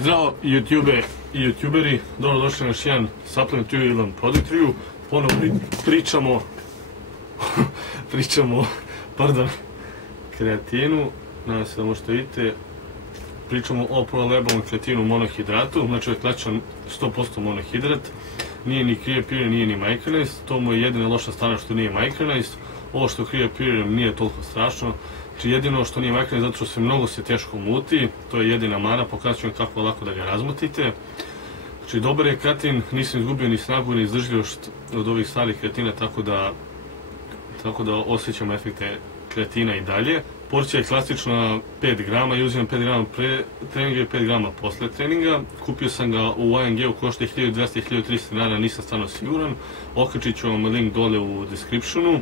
Zdravo YouTube i YouTuberi, dobrodošli na još jedan Supplement Review ili Product Review. Ponovno pričamo kreatinu, nadam se da možete vidite. Pričamo o prolabelnom kreatinu monohidratu, znači je klasičan 100% monohidrat. Nije ni creapure, nije ni micronized, to mu je jedina loša strana što nije micronized. Ovo što creapure nije toliko strašno. Znači jedino što nije micronized zato što mnogo se teško muti, to je jedina mana, pokazat ću vam kako lako da ga razmutite. Znači dobar je kreatin, nisam izgubio ni snagu ni izdržljivost od ovih starih kreatina, tako da osjećam efekte kreatina i dalje. Porcija je klasična 5 grama, ja uzimam 5 grama pre treninga i 5 grama posle treninga. Kupio sam ga u ING-u, košta 1200-1300 dinara, nisam stvarno siguran. Okačit ću vam link dole u descriptionu.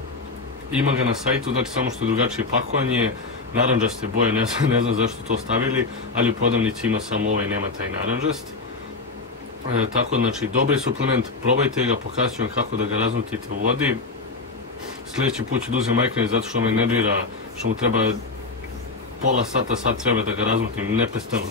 Ima ga na sajtu, znači samo što je drugačije pakovanje, narandžaste boje, ne znam zašto to stavili, ali u prodavnici ima samo ovaj, nema taj narandžast. Tako, znači, dobri suplement, probajte ga, pokazat ću vam kako da ga razmutite u vodi. Sljedeći put ću da uzem micronized zato što me nervira, što mu treba pola sata, sat treba da ga razmutim, neprestano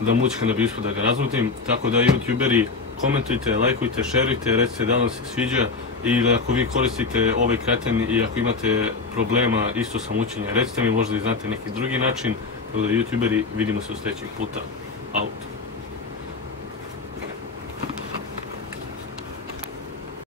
da mućkam da bi uspio da ga razmutim. Tako da YouTuberi, komentujte, lajkujte, šerujte, recite da vam se sviđa i ako vi koristite ovaj kreatin i ako imate problema isto sa mućenjem, recite mi, možda i znate neki drugi način. Tako da YouTuberi, vidimo se u sljedećeg puta. Out.